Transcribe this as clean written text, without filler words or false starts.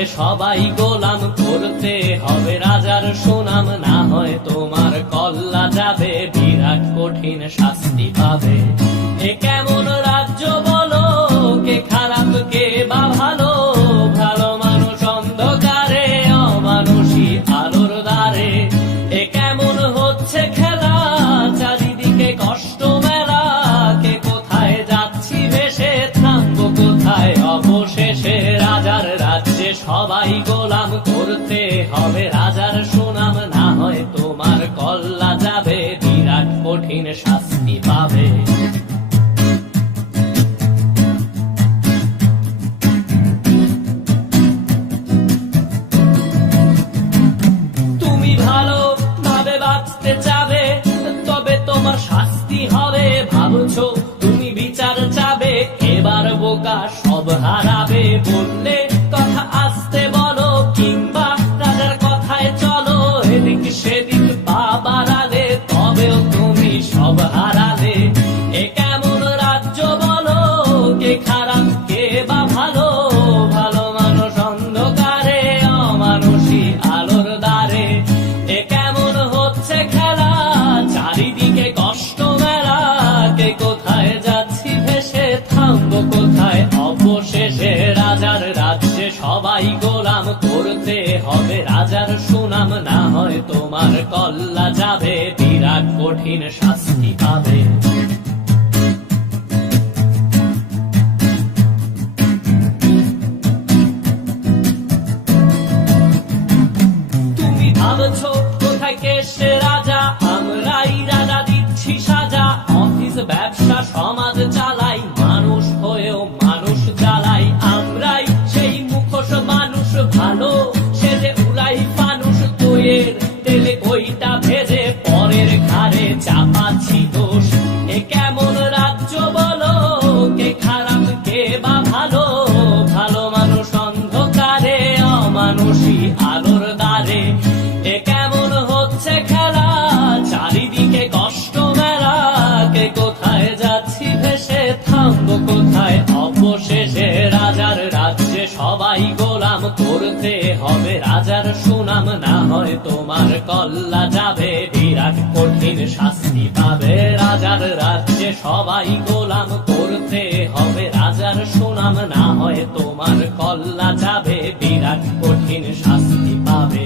রাজ্যে সবাই গোলাম, করতে হবে রাজার সুনাম, না হয় তোমার কল্লা যাবে, বিরাট কঠিন শাস্তি পাবে। এ কেমন রাজ্য বলো, কে খারাপ কে বা ভালো, ভালো মানুষ অন্ধকারে, অমানুষী আলোর দ্বারে। এ কেমন হচ্ছে খেলা, চারিদিকে কষ্ট মেলা, কে কোথায় যাচ্ছি ভেসে, থামবো কোথায় অবশেষে। রাজার রাজ্যে সবাই গোলাম, করতে হবে রাজার সুনাম, না হয় তোমার কল্লা যাবে, বিরাট কঠিন শাস্তি পাবে। তুমি ভালো ভাবে বাঁচতে চাবে, তবে তোমার শাস্তি হবে। ভাবছো তুমি বিচার চাবে, এবার বোকা সব হারাবে। বললে কথা আস্তে বলো, কিংবা রাজার কথায় চলো, এদিক সেদিক পা বাড়ালে, তবেও তুমি সব হারালে। এ কেমন রাজ্য বলো, কে খারাপ কে বা ভালো, ভালো মানুষ অন্ধকারে, অমানুষী আলোর দ্বারে। এ কেমন হচ্ছে খেলা, চারিদিকে কষ্ট মেলা, কে কোথায় যাচ্ছি ভেসে, থামবো কোথায় অবশেষে। রাজার রাজ্যে সবাই গোলাম, করতে হবে রাজার সুনাম, না হয় তোমার কল্লা যাবে, বিরাট কঠিন শাস্তি পাবে। তুমি ভাবছো কোথায় কে সে রাজা, আমরাই রাজা দিচ্ছি সাজা। অফিস ব্যবসা সমাজ চালাই, মানুষ হয়েও মানুষ জ্বালাই। আমরাই সেই মুখোশ মানুষ ভালো, সে যে উড়াই ফানুষ দইয়ের তেলে, ওইটা ভেজে পরের ঘাড়ে চাপাচ্ছি দোষ। এ কেমন রাজ্য বলো, কে খারাপ কে বা ভালো, ভালো মানুষ অন্ধকারে, অমানুষী আলোর দ্বারে। এ কেমন হচ্ছে খেলা, চারিদিকে কষ্ট মেলা, কে কোথায় যাচ্ছি ভেসে, থামবো কোথায় অবশেষে। রাজার রাজ্যে সবাই গোলাম, করতে হবে রাজার সুনাম, না হয় তোমার কল্লা যাবে, বিরাট কঠিন শাস্তি পাবে। রাজার রাজ্যে সবাই গোলাম, করতে হবে রাজার সুনাম, না হয় তোমার কল্লা যাবে, বিরাট কঠিন শাস্তি পাবে।